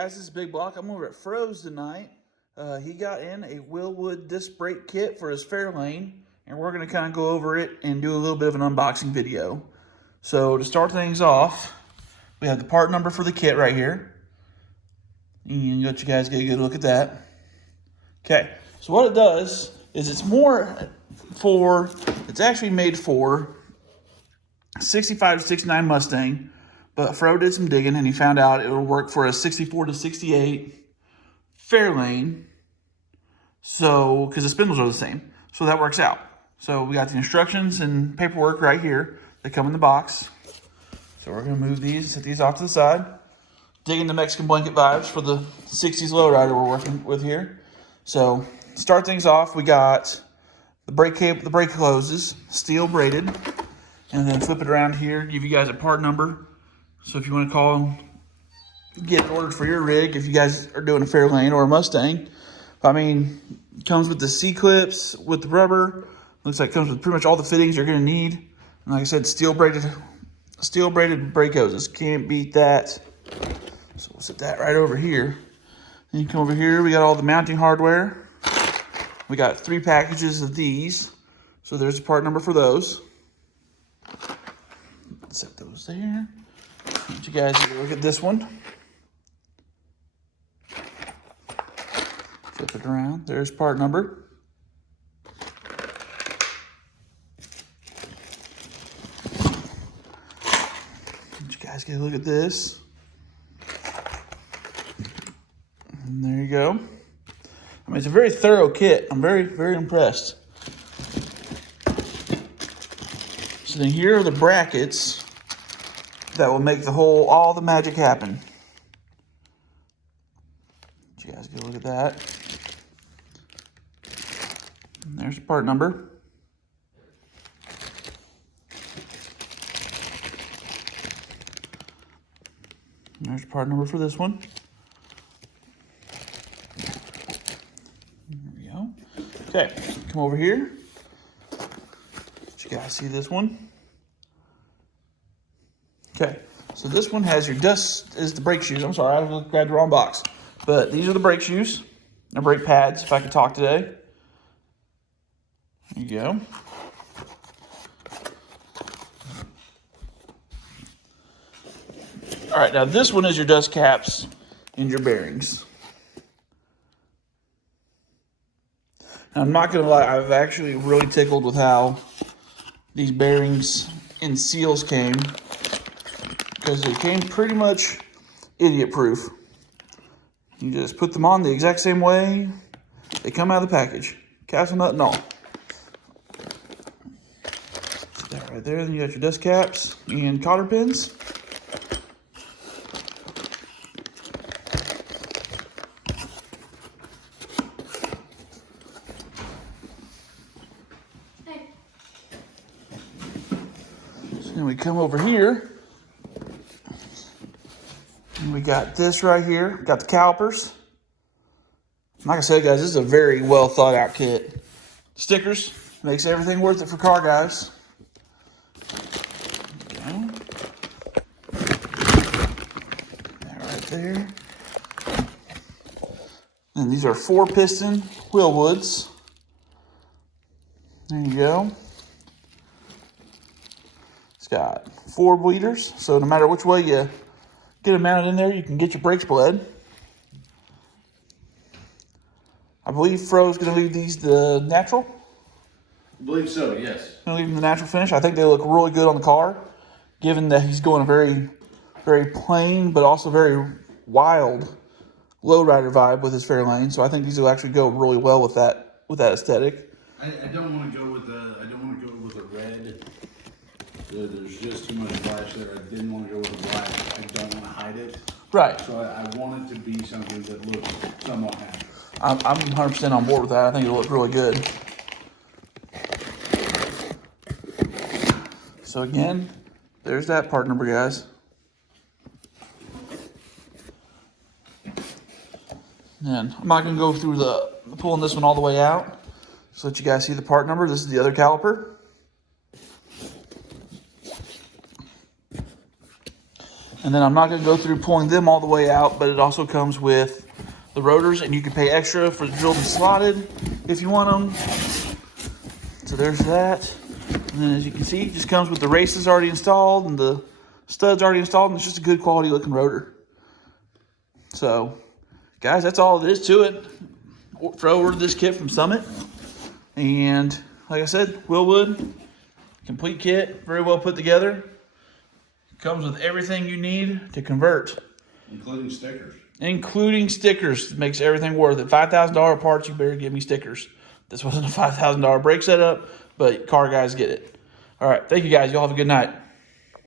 guys, this is Big Block. I'm over at Fro's tonight. He got in a Wilwood disc brake kit for his Fairlane, and we're going to kind of go over it and do a little bit of an unboxing video. So to start things off, we have the part number for the kit right here. And let you guys get a good look at that. Okay, so what it does is it's actually made for 65 to 69 Mustang. But Fro did some digging and he found out it will work for a 64 to 68 Fairlane. So, because the spindles are the same. So that works out. So we got the instructions and paperwork right here. They come in the box. So we're going to move these, set these off to the side. Digging the Mexican blanket vibes for the 60s lowrider we're working with here. So, start things off, we got the brake cable, the brake hoses, steel braided. And then flip it around here, give you guys a part number. So if you want to call them, get it ordered for your rig, if you guys are doing a Fairlane or a Mustang. I mean, it comes with the C-clips, with the rubber. Looks like it comes with pretty much all the fittings you're going to need. And like I said, steel braided brake hoses. Can't beat that. So we'll set that right over here. Then you come over here, we got all the mounting hardware. We got 3 packages of these. So there's a part number for those. Set those there. Want you guys to look at this one. Flip it around. There's part number. Want you guys get a look at this. And there you go. I mean, it's a very thorough kit. I'm very, very impressed. So then here are the brackets that will make all the magic happen. You guys get a look at that. And there's the part number. And there's part number for this one. There we go. Okay, come over here. Let you guys see this one. Okay, so this one has your dust, is the brake shoes. I'm sorry, I grabbed the wrong box. But these are the brake shoes. They're brake pads, if I could talk today. There you go. All right, now this one is your dust caps and your bearings. Now, I'm not gonna lie, I've actually really tickled with how these bearings and seals came, because they came pretty much idiot proof. You just put them on the exact same way they come out of the package, castle nut and all. Put that right there. Then you got your dust caps and cotter pins. So then we come over here. We got this right here. We got the calipers. Like I said, guys, this is a very well thought out kit. Stickers makes everything worth it for car guys. Okay. That right there. And these are 4-piston Wilwoods. There you go. It's got 4 bleeders, so no matter which way you get them mounted in there, you can get your brakes bled. I believe Fro's going to leave these the natural. I believe so, yes. Going to leave them the natural finish. I think they look really good on the car, given that he's going a very, very plain, but also very wild lowrider vibe with his Fairlane. So I think these will actually go really well with that aesthetic. I don't want to go with a red. There's just too much flash there. I didn't want to go with a black. I don't want to hide it. Right. So I want it to be something that looks somewhat happy. I'm 100% on board with that. I think it'll look really good. So again, there's that part number, guys. And I'm not going to go through pulling this one all the way out. Just let you guys see the part number. This is the other caliper. And then I'm not going to go through pulling them all the way out, but it also comes with the rotors, and you can pay extra for the drilled and slotted if you want them. So there's that. And then as you can see, it just comes with the races already installed and the studs already installed, and it's just a good quality looking rotor. So, guys, that's all it is to it. Fro ordered this kit from Summit. And like I said, Wilwood, complete kit, very well put together. Comes with everything you need to convert. Including stickers. Including stickers. Makes everything worth it. $5,000 parts, you better give me stickers. This wasn't a $5,000 brake setup, but car guys get it. All right, thank you guys. Y'all have a good night.